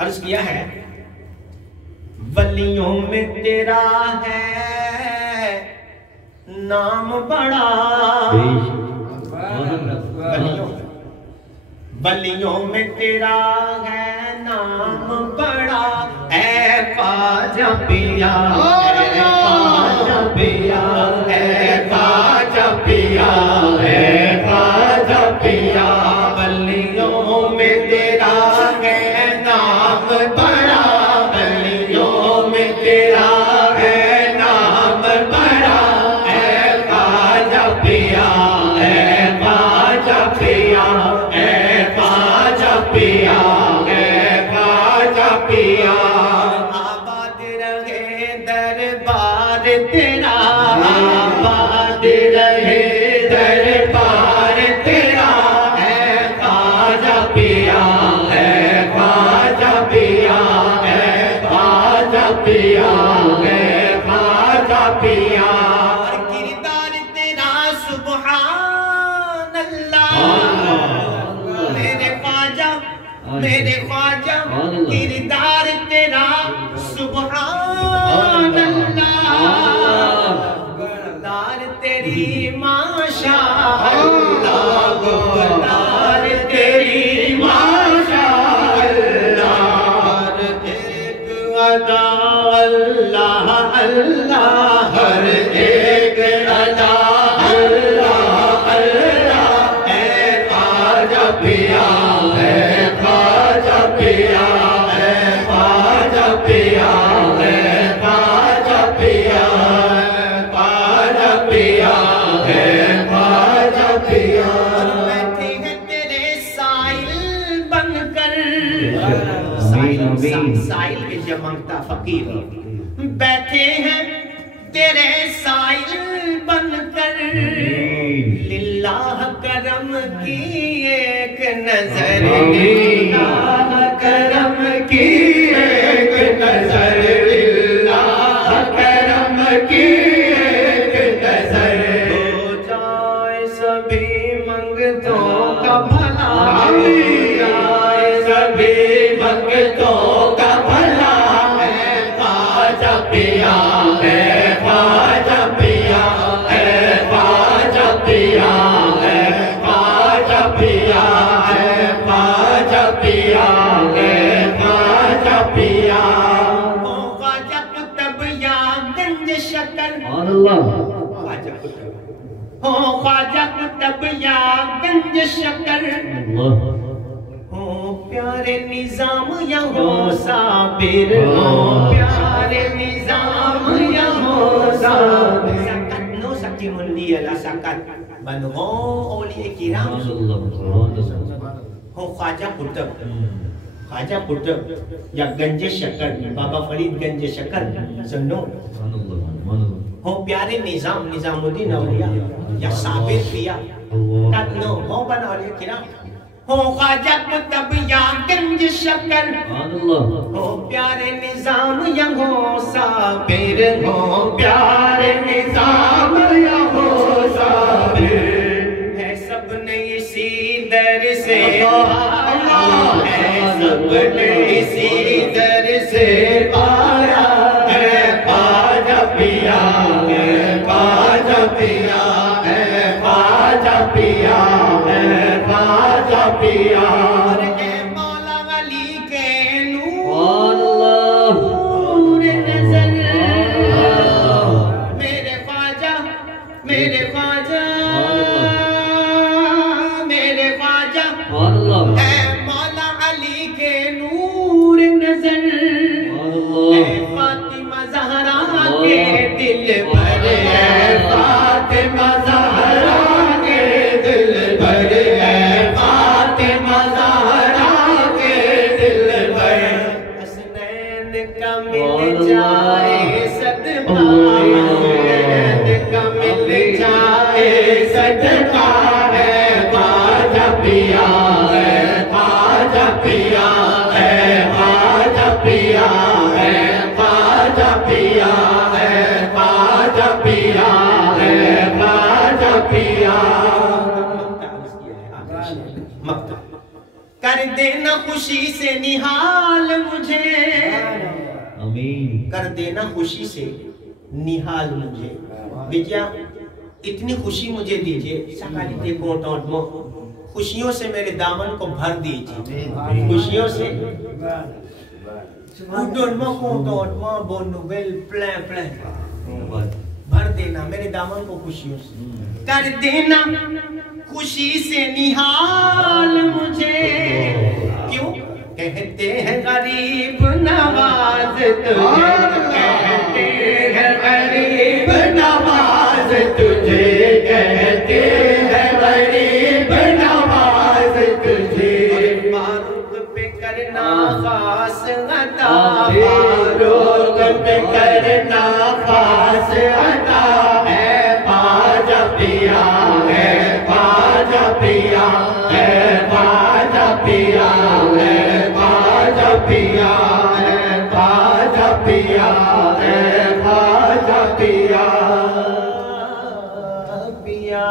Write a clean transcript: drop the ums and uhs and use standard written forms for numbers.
अर्ज किया है वलियों में तेरा है नाम बड़ा, वलियों में तेरा है नाम बड़ा, ऐ ख्वाजा पिया, ऐ ख्वाजा पिया, ऐ ख्वाजा पिया, ऐ ख्वाजा पिया, वलियों में तेरा है नाम बड़ा, वलियों में तेरा है नाम बड़ा, ऐ ख्वाजा पिया, ऐ ख्वाजा पिया, ऐ ख्वाजा पिया, ऐ ख्वाजा पिया, आबाद रहे दरबार तेरा, आबाद रहे दरबार तेरा, ऐ ख्वाजा पिया, ऐ ख्वाजा पिया, ऐ ख्वाजा पिया, ऐ ख्वाजा पिया, और किरदार तेरा सुभान अल्लाह, मेरे ख्वाजा, मेरे ख्वाजा, किरदार तेरा सुभान अल्लाह, गुलदार तेरी माशा अल्लाह, गुलदार तेरी माशा अल्लाह, एक अदा अल्लाह अल्लाह, हर एक अदा अल्लाह अल्लाह, ऐ ख्वाजा पिया, ऐ ख्वाजा पिया, ऐ ख्वाजा पिया, ऐ ख्वाजा पिया, ख्वाजा पिया, ऐ ख्वाजा पिया, बैठे हैं तेरे साइल बनकर, साइल के जमाता फकीर, बैठे हैं तेरे साइल बनकर, लिल्लाह करम की एक नजर, लिल्लाह करम की एक नजर, लिल्लाह करम की एक नजर, हो जाए सभी मंगतों का भला, हो जाए सभी मंगतों का भला, ऐ ख्वाजा पिया, ऐ ख्वाजा पिया, ऐ ख्वाजा पिया, ऐ ख्वाजा पिया, ऐ ख्वाजा पिया, ऐ ख्वाजा पिया, ओ ख्वाजा कुतुब या गंज शक्कर, ख्वाजा कुतुब, हो ख्वाजा कुतुब या गंज शक्कर, हो प्यारे निजाम या हो साबिर, हो प्यारे निजाम या हो Sabir, sakat no sakimun dia la sakat man ho awliya kiram, हो ख्वाजा कुतुब, ख्वाजा कुतुब या गंज शक्कर, बाबा फरीद गंज शक्कर सुनो, हो प्यारे निजाम निजामुद्दीन औलिया या साबिर पिया, कतनो हो बन औलिया किराम, हो ख्वाजा कुतुब या गंज शक्कर, हो प्यारे निजाम या हो साबिर, हो प्यारे निजाम या हो साबिर, है सबने इसी दर से पाया, है सबने इसी दर से पाया, है ख्वाजा पिया, है ख्वाजा पिया, है ख्वाजा पिया, है ख्वाजा पिया, ए मौला अली के नूर नजर, मेरे ख्वाजा, मेरे ख्वाजा, मेरे ख्वाजा, ए मौला अली के नूर नजर, ए फातिमा ज़हरा के दिल भर, ए फातिमा ज़हरा के दिल भर, ए फातिमा ज़हरा के दिल भर, हसनैन का मिल जा जाए सदका का मिल जाए सदका है ख्वाजा पिया है ख्वाजा पिया है ख्वाजा पिया है ख्वाजा पिया है ख्वाजा पिया है ख्वाजा पिया। कर देना खुशी से निहाल मुझे, कर देना खुशी से निहाल मुझे। विजया इतनी खुशी मुझे दीजिए, सकाली देखो तो खुशियों से मेरे दामन को भर दीजिए, खुशियों से भर देना मेरे दामन को खुशियों से। कर देना खुशी से निहाल मुझे, क्यों कहते हैं गरीब नवाज तुझे, कहते हैं गरीब नवाज तुझे, कहते हैं गरीब नवाज तुझे। फारूक पे करना खास अता, फारूक पे करना खास अता है ख्वाजा पिया है ख्वाजा पिया है ख्वाजा पिया है ख्वाजा पिया है ख्वाजा पिया है ख्वाजा पिया पिया।